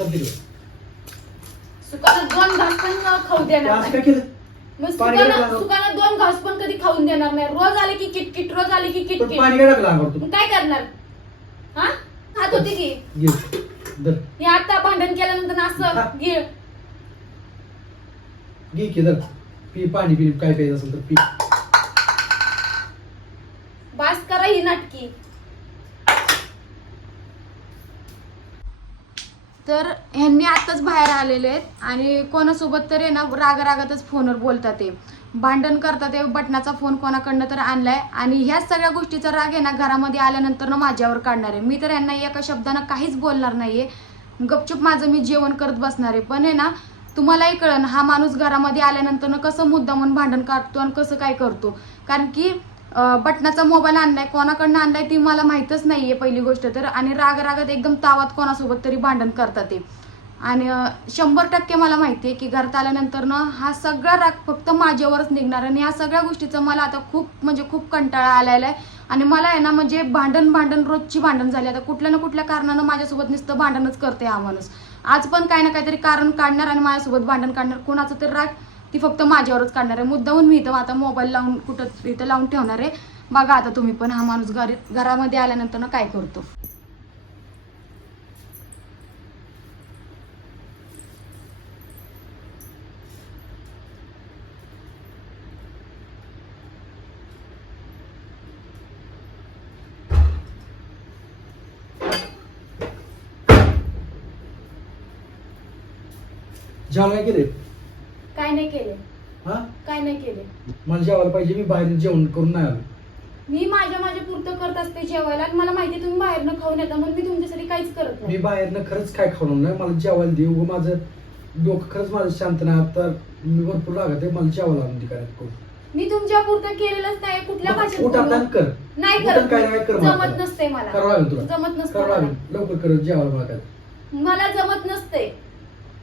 दिलं सुकानं दोन घास पण खाऊ देणार असं नाही. काय केलं? मग पाणी सुकानं टाकलं. सुकानं दोन घास पण कधी खाऊन देणार नाही. रोज आले की किटकिट रोज आले की पण किटकिट. पाणी काय टाकलं अंगावर तू? मग काय करणार? हा? खात होती की? घे. हे आता भांडण केल्यानंतर. असं गिळ घे. की दर. पी पाणी पी काय प्यायचं असेल तर पी. बास करा ही नाटकी. तर ह्यांनी आत्ताच बाहेर आलेले आहेत आणि कोणासोबत तर आहे ना रागारागातच फोनवर बोलतात ते. भांडण करतात ते बटनाचा फोन कोणाकडनं तर आणलाय. आणि ह्याच सगळ्या गोष्टीचा राग आहे ना घरामध्ये आल्यानंतर ना माझ्यावर काढणार आहे. मी तर यांना एका शब्दानं काहीच बोलणार नाहीये. गपचूप माझं मी जेवण करत बसणार आहे. पण आहे ना तुम्हालाही कळन हा माणूस घरामध्ये आल्यानंतर कसं मुद्दा म्हणून भांडण काढतो आणि कसं काय करतो. कारण की बटनाचा मोबाईल आणलाय कोणाकडनं आणलाय ती मला माहीतच नाहीये पहिली गोष्ट तर. आणि राग रागात एकदम तावात कोणासोबत तरी भांडण करतात ते. आणि शंभर टक्के मला माहिती आहे की घरात आल्यानंतर ना हा सगळा राग फक्त माझ्यावरच निघणार. आणि या सगळ्या गोष्टीचा मला आता खूप म्हणजे खूप कंटाळा आलेला आहे. आणि मला आहे ना म्हणजे भांडण भांडण रोजची भांडण झाली. आता कुठल्या ना कुठल्या कारणानं माझ्यासोबत नुसतं भांडणच करते हा माणूस. आज पण काही ना काहीतरी कारण काढणार आणि माझ्यासोबत भांडण काढणार. कोणाचं तर राग ती फक्त माझ्यावरच काढणार आहे. मुद्दाहून मी इथं आता मोबाईल लावून कुठं इथं लावून ठेवणार आहे. बघा आता तुम्ही पण हा माणूस घरी घरामध्ये आल्यानंतर ना काय करतो. जेवण की रे काय नाही केले. हा? काय नाही केले. मला जेवायला पाहिजे मी बाहेर जेवण करून नाही आलो. मी माझ्या माझ्या पुरतं करत असते जेवायला आणि मला माहिती आहे तुम्ही बाहेरनं खाऊन येता म्हणून मी तुमच्यासाठी काहीच करत मी नाही बाहेरनं खरंच काय खाणार नाही मला जेवायला दे उगं माझं. डोकं खरंच माझं शांत नाही आता मी भरपूर लागत आहे मला जेवायला आणून दे काय करू मी तुमच्या पुरतं केलेलंच नाही कुठल्या भाषेत उठ आता बोलू? आणि कर. नाही उठ आणि करत काय नाही कर मला. जमत नसते मला. करावं लागेल तुला. जमत नसते करावं मला. लागेल लवकर कर जेवायला मला काय मला जमत नसते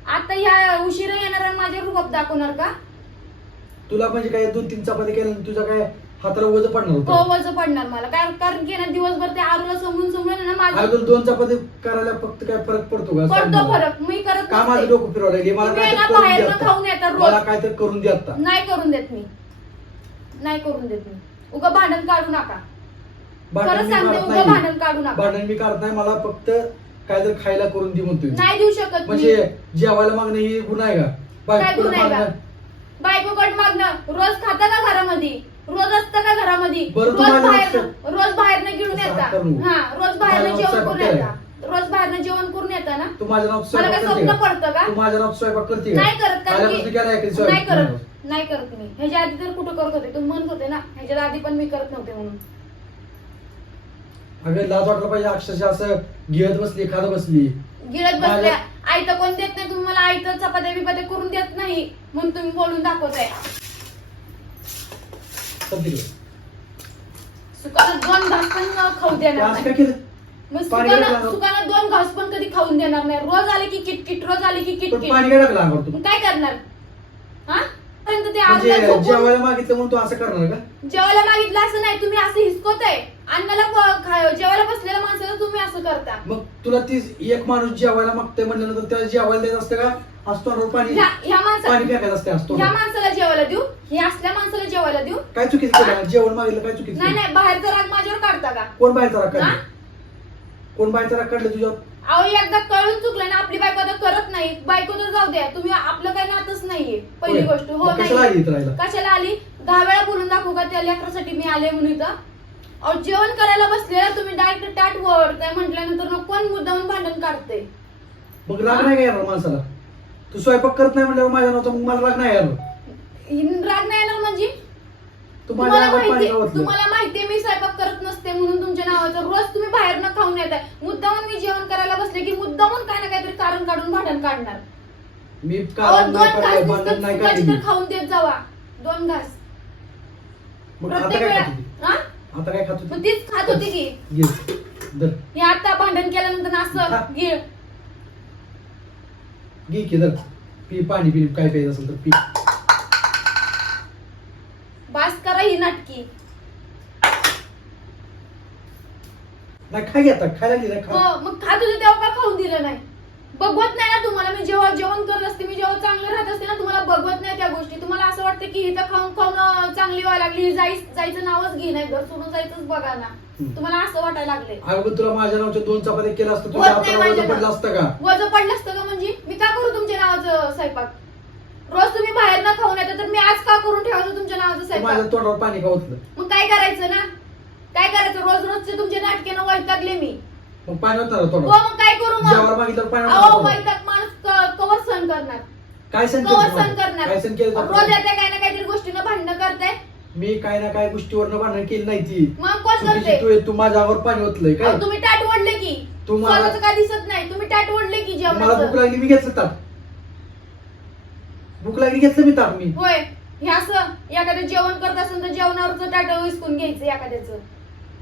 आता या उशिरा येणार माझ्या रुबाब दाखवणार का? तुला म्हणजे काय दोन तीन चपाती केल्या तुझ्या काय हाताला वज पडणार हो होतं वज पडणार मला. कारण कारण की ना दिवसभर ते आरूला समजून समजून ना अरे माझं तुला दोन चपाती करायला फक्त काय फरक पडतो का? सांग पडतो मला. फरक. मी करत का माझं नसते. डोकं फिरवलं लागले? मला तुम्ही काय ना करून दे बाहेरनं आता. खाऊन येता रोज. मला काय तर करून दे आता. नाही करून देत मी. नाही करून देत मी. उगा भांडण काढू नका. भांडण खरं मी सांगते काढत उगा नाही. भांडण काढू नका. भांडण मी काढत नाही. मला फक्त काय तर खायला करून दे म्हणतोय. नाही देऊ शकत म्हणजे जेवायला मागणं ही गुन्हा आहे का? काय बायकोला गुन्हा आहे का? मागणं- बायकोकड मागणं. रोज खाता का घरामध्ये? रोज असतं का घरामध्ये? बरं, रोज तुम्हाला बाहेर लक्ष- रोज बाहेरनं घेऊन असं येता. हात करू. हा रोज बाहेरनं तुम्हाला जेवण स्वयंपाक करून करायला. येता. रोज बाहेरनं जेवण करून येता ना? तू माझ्या नाव मला स्वयंपाक काय करते स्वप्न का पडतं का? तू माझ्या नाव स्वयंपाक करते का? नाही करत कारण की नाही स्वयंपाक करत नाही करत मी. ह्याच्या आधी तर कुठं करत होते? तुम्ही म्हणत होते ना. ह्याच्या आधी पण मी करत नव्हते म्हणून. अगं लाज वाटलं पाहिजे अक्षरशः असं गिळत बसली खात बसली. गिळत बसल्या तर कोण देत नाही तुम्ही मला आई तर चपात्या बिपात्या करून देत नाही म्हणून तुम्ही बोलून दाखवताय. सब दिलं. दोन घास पण खाऊ देणार असं नाही? काय केलं? मग पाणी सुकानं टाकलं. सुकानं दोन घास पण कधी खाऊन देणार नाही. रोज आले की किटकिट रोज आले की पण किटकिट. पाणी काय टाकलं अंगावर तू. मग काय करणार? हा? पर्यंत ते म्हणजे आजला झोपून जेवायला मागितलं म्हणून तू असं करणार का? जेवायला मागितलं असं नाही तुम्ही असं हिसकोताय अन्नाला प- खा- जेवायला बसलेल्या माणसाला तुम्ही असं करता. मग तुला ती एक माणूस जेवायला मागते म्हणल्यानंतर त्याला जेवायला द्यायचं असतं का? असतो पाणी ह्या ह्या माणसा पाणी फेकायचं असते असतो ह्या माणसाला जेवायला देऊ? हे असल्या माणसाला जेवायला देऊ? काय चुकीचं केलं? जेवण मागितलं काय चुकीचं नाही केलं? नाही बाहेरचा राग माझ्यावर काढता का? कोण बाहेरचा राग हा? काढलं कोण बाहेरचा राग काढलं तुझ्या अहो एकदा कळून चुकलं ना आपली बायको आता करत नाही. बायको तर जाऊ द्या. तुम्ही आपलं काही नातच नाहीये. पहिली होय. गोष्ट. हो मग कशाला नाही. आली इथं राहायला? कशाला आली? दहा वेळा बोलून दाखवू का त्या लेकरासाठी मी आले म्हणून इथं? अहो जेवण करायला बसलेला तुम्ही डायरेक्ट टाट वळताय म्हटल्यानंतर मग कोण मुद्दामून भांडण काढते मग राग नाही येणार माणसाला? तू स्वयंपाक करत नाही म्हणल्यावर माझ्या नव्हतं मग मला राग नाही येणार राग नाही येणार म्हणजे? तू माझ्या तुम्हाला अंगावर पाणी माहिती गावतलं तुम्हाला माहितीये मी स्वयंपाक करत नसते म्हणून तुमच्या नावाचं रोज तुम्ही बाहेरनं खाऊन येताय. मुद्दामून मी जेवण करायला बसले की मुद्दामून काय ना काहीतरी कारण काढून भांडण काढणार. मी अहो, कारण दोन नाही घास काढलं भांडण नुसतं नाही सुकाची काढली तर खाऊन देत जावा. दोन घास. मग आता प्रत्येक काय वेळा हा? आता काय खात मग होती तीच खात होती की. घे हे आता भांडण केल्यानंतर ना खा. असं गिळ घे. की दर पी पाणी पी काय प्यायचं असेल तर पी. बास करा ही नाटकी. नाही खाय आता. खायला लागली ना हो खा मग खात होते तेव्हा का खाऊन दिलं नाही? बघवत नाही ना तुम्हाला. मी जेव्हा जेवण करत असते मी जेव्हा चांगलं राहत असते ना तुम्हाला बघवत नाही त्या गोष्टी. तुम्हाला असं वाटतं की इथं खाऊन खाऊन चांगली व्हायला लागली. जाई जायचं नावच घे नाही घर सोडून जायचंच बघा ना. तुम्हाला असं वाटायला लागले अगं तुला माझ्या नावाच्या दोन चपात्या केलं असतं होत तुझ्या नाही हाताला वजन पडलं असतं का? वजन पडलं असतं का म्हणजे. मी का करू तुमच्या नावाचं स्वयंपाक? रोज तुम्ही बाहेर ना खाऊन येता तर मी आज का करून ठेवायचं तुमच्या नावाचं तू स्वयंपाक? माझ्या तोंडावर पाणी का ओतलं? मग काय करायचं ना? काय करायचं? रोज रोजचे तुमचे नाटकेनं वैतागले मी. मग पाणी होतं ना हो मग काय करू जेवायला मग मागितलं पाणी होतं ना अहो तोंडावर. वैताग माणूस क- कवर सहन करणार. काय सण कवर सहन तुम्हाला? करणार. काय सण केलं रोज तुम्हाला? येते काय ना काहीतरी गोष्टीनं भांडणं करताय मी काय ना काय गोष्टीवर भांडण केली नाही ती. मग कोण करते? तू माझ्यावर पाणी ओतलंय काय? अहो, तुम्ही टाट ओढले की. तू मला- स्वतःच काय दिसत नाही. तुम्ही टाट ओढले की मला भूक जेवणाचं लागली मी घेतलं ताट. भूक लागली घेतलं मी ताट मी. होय. हे असं एखादं जेवण करत असेल तर जेवणावरचं टाट विसकून घ्यायचं एखाद्याचं.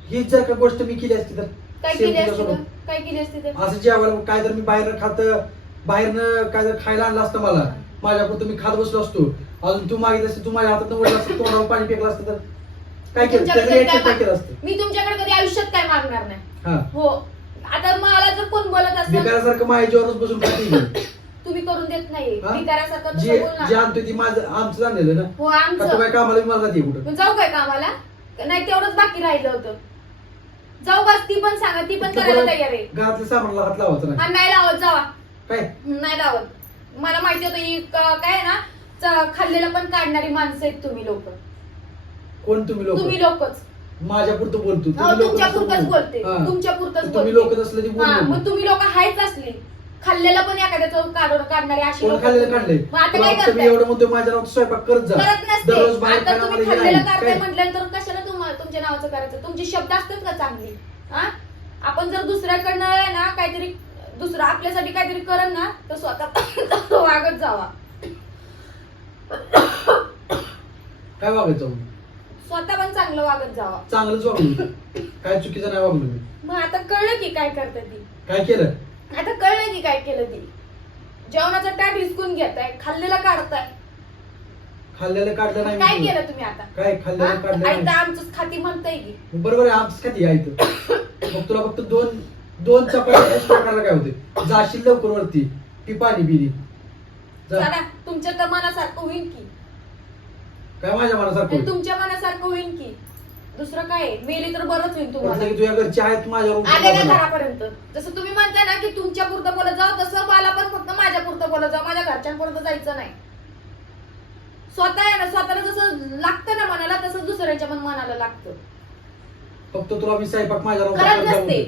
हीच जर का गोष्ट मी केली असती तर? काय केली असती? काय केली असती तर असं जेवायला काय तर मी बाहेर खात बाहेरनं काय तर खायला आणलं असतं मला माझ्या पुरतं मी खात बसलो असतो. अजून तू मागितलं असतं तू माझ्या हातात ओढलं असतं तोंडावर पाणी फेकलं असतं तर काय केलं? तुमच्याकडे त्याचं काय केलं असतं? मी तुमच्याकडे कधी आयुष्यात काय मागणार नाही. हा. हो. आता मला जर कोण बोलत असेल भिकाऱ्यासारखं माझ्यावरच बसून खाते. तुम्ही करून देत नाही. हा? भिकाऱ्यासारखं जे ती माझं आमचं जाणलेलं ना? हो का तू आमचं काय कामाला बी मला जाते कुठं? मग जाऊ काय कामाला? नाही तेवढंच बाकी राहिलं होतं. जाऊ बस ती पण सांगा ती पण करायला तयार आहे. हात लावायचा हा नाही नाही लावत जावा. काय? नाही लावत. मला माहिती होतं ही क- काय आहे ना च- खाल्लेलं पण काढणारी माणसं आहेत तुम्ही लोक. कोण तुम्ही तुम्ही लोक लोकच. माझ्या पुरतं बोलतो हो, तुम्ही तुमच्या पुरतच बोलत. हा. तुमच्या पुरतच तुम्ही बोलते. लोक हा, बोल मग तुम्ही लोक आहेच असली. खाल्लेलं पण एखाद्याचं काढून काढणारे अशी कोण लोकं खाल्लेलं तुम्ही. काढले? मग आता काय करताय? एवढं म्हणतोय माझ्या नावात स्वयंपाक करत जा. करत नसते. दररोज बाहेर आता तुम्ही नाही. काढताय? म्हटल्यानंतर तुमच्या नावाचं करायचं. तुमचे शब्द असतात का चांगली? हा आपण जर दुसऱ्याकडनं आहे ना काहीतरी दुसरं आपल्यासाठी काहीतरी करन ना तर स्वतः वागत जावा. काय वागायचं? स्वतः पण चांगलं वागत जावा. चांगलंच वागलो. काय चुकीचं नाही वागलो मी मग आता कळलं की काय करते ती? काय केलं? आता कळलं की काय केलं ती? जेवणाचा ताट हिसकून घेताय खाल्लेला काढताय. खाल्लेलं काढलं नाही काय. केलं तुम्ही आता? काय खाल्लेलं काढलं नाही. आमचंच खाती म्हणताय की. बरोबर आहे आमचं कधी आहे मग तुला फक्त दोन दोन extra करायला काय होते? जाशील लवकर वरती ती पाणी बिरी जा. चला तुमच्या तर मनासारखं होईल की. काय माझ्या मनासारखं आणि होईल? तुमच्या मनासारखं होईल की. दुसरं काय आहे? मेली तर बरंच होईल तुम्हाला. की तुझ्या घरचे आहेत माझ्यावर आले का उठून घरापर्यंत? जसं तुम्ही म्हणताय ना की तुमच्या पुरतं बोलत जाऊ तसं मला पण फक्त माझ्या पुरतं बोलत जाऊ. माझ्या घरच्यांपुरतं जायचं नाही. स्वतः आहे ना स्वतःला जसं लागतं ना मनाला तसं दुसऱ्याच्या पण मनाला लागतं फक्त तुला मी स्वयंपाक माझ्या करत नसते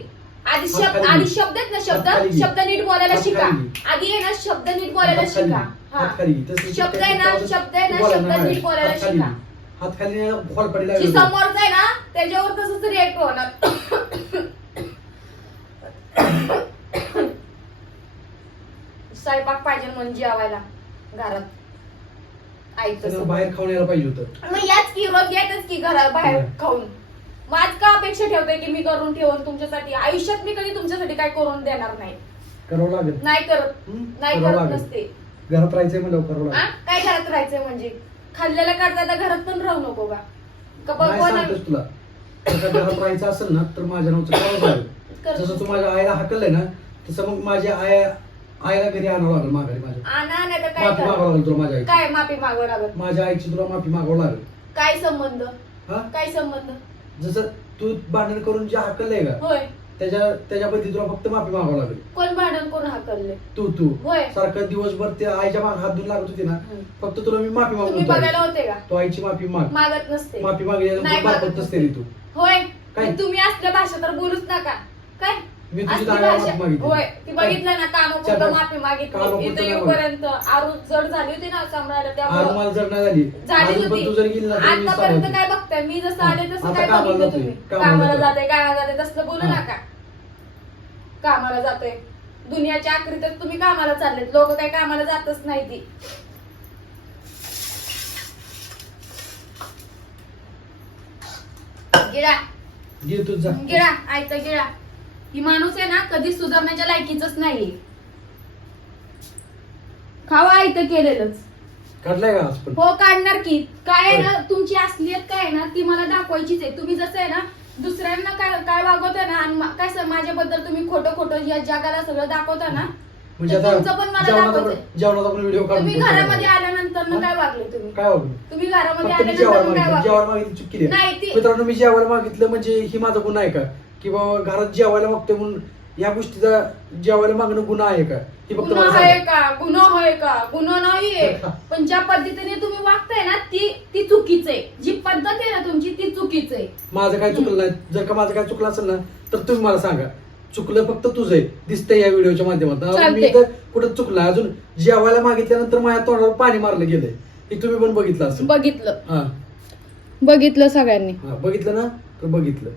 आधी शब्द खाली आधी घे. शब्द आहेत ना शब्द खाली. शब्द नीट बोलायला शिका खाली. आधी आहे ना शब्द नीट बोलायला खाली शिका. हा खाली. तसं शब्द आहे ना शब्द आहे ना शब्द. नीट बोलायला खाली शिका. हात खाली खोलपडी जी लागली समोरचा आहे ना त्याच्यावर तसंच रिएक्ट होणार स्वयंपाक पाहिजे म्हणून जेवायला घरात सगळं. बाहेर खाऊन यायला पाहिजे होतं. मग याच की रोज येतच की घरात बाहेर. खाऊन. मग आज का अपेक्षा ठेवते की मी करून ठेवून तुमच्यासाठी? आयुष्यात मी कधी तुमच्यासाठी काय करून देणार नाही. करावं लागेल. नाही करत. हं? नाही करावं करत लागेल. नसते. घरात राहायचंय करावं? लागेल. काय घरात राहायचंय म्हणजे? खाल्लेलं काढता तर घरात पण राहू नको का का नाही तुला. घरात राहायचं असेल ना तर माझ्या नावचं करावं लागेल. कर. जसं तू माझ्या आईला हाकललंय ना तसं मग माझ्या आई आईला घरी आणावं लागेल माघारी. आणा नाही तर काय माफी करा. मागावं लागेल तुला माझ्या आईची. काय माफी मागावं लागत माझ्या आईची तुला माफी मागावं लागेल. काय संबंध? हा? काय संबंध? जसं तू भांडण करून जे हाकललंय का? होय. त्याच्या त्याच्याबद्दल तुला फक्त माफी मागावं लागेल. कोण भांडण कोण हाकलले तू तू. होय. सारखं दिवसभर त्या आईच्या माग हात धुवून लागत होती ना. फक्त तुला मी माफी तुम्ही बघायला होते का? तो आईची माफी माग. मागत नसते. माफी मागली नाही बापत मागत. नसते रे तू. होय. काय? तुम्ही असल्या भाषा तर बोलूच नका. काय? मी तुझी मागितली होय ती बघितलं ना काम चल बघ. माफी मागितली. कामापुरतं इथं नाही येऊपर्यंत आरू जड झाली होती ना सांभाळायला आज त्यामुळे मला जर नाही झाली. झाली पण तू जर गेली ना तर मी आतापर्यंत. काय बघताय? मी जसं आले तसं आता काय कामाला बघितलं जातोय, तुम्ही? कामाला कामाला जातोय. जाते कामाला जाते तसलं बोलू हा. नका. कामाला जातोय. दुनियाच्या आखरीतच तुम्ही कामाला चाललेत. लोक काही कामाला जातच नाही ती गिळा घे तू जा. गिळा आयचा गिळा. ही माणूस आहे ना कधी सुधारण्याच्या लायकीच नाहीये. खावा आयतं केलेलंच. काढलाय का हो काढणार की. काय आहे ना तुमची असलियत काय आहे ना ती मला दाखवायचीच आहे. तुम्ही जसं आहे ना दुसऱ्यांना काय काय वागवता ना आणि मा- काय सर माझ्याबद्दल तुम्ही खोटं खोटं या जगाला सगळं दाखवता ना म्हणजे तर आता तुमचं पण मला जेवणाचा पण दाखवायचंय. जेवणाचा पण व्हिडिओ काढून तुम्ही घरामध्ये. आल्यानंतर हा? काय वागले तुम्ही? तुम्ही घरामध्ये फक्त मी जेवायला आल्यानंतर काय मागितलं. जेवायला वागले मागितलं चुकी नाही, ती- मित्रांनो मी जेवायला मागितलं म्हणजे ही माझा गुन्हा आहे का? की बाबा घरात जेवायला मागतोय म्हणून या गोष्टीचा जेवायला मागणं गुन्हा आहे का? ही फक्त मला गुन्हा आहे सांगा. का? गुन्हा आहे का? गुन्हा नाहीये. पण ज्या पद्धतीने तुम्ही वागताय ना ती ती चुकीच आहे. जी पद्धत आहे ना तुमची ती चुकीच आहे. माझं काय चुकलं नाही. जर का माझं काय चुकलं असेल ना तर तुम्ही मला सांगा. चुकलं फक्त तुझं आहे. दिसतंय या व्हिडिओच्या माध्यमातून. मी. तर कुठं चुकलं? अजून जेवायला मागितल्यानंतर माझ्या तोंडावर पाणी मारलं गेलंय. हे तुम्ही पण बघितलं असेल. बघितलं. हा. बघितलं सगळ्यांनी. हा बघितलं ना? तर बघितलं.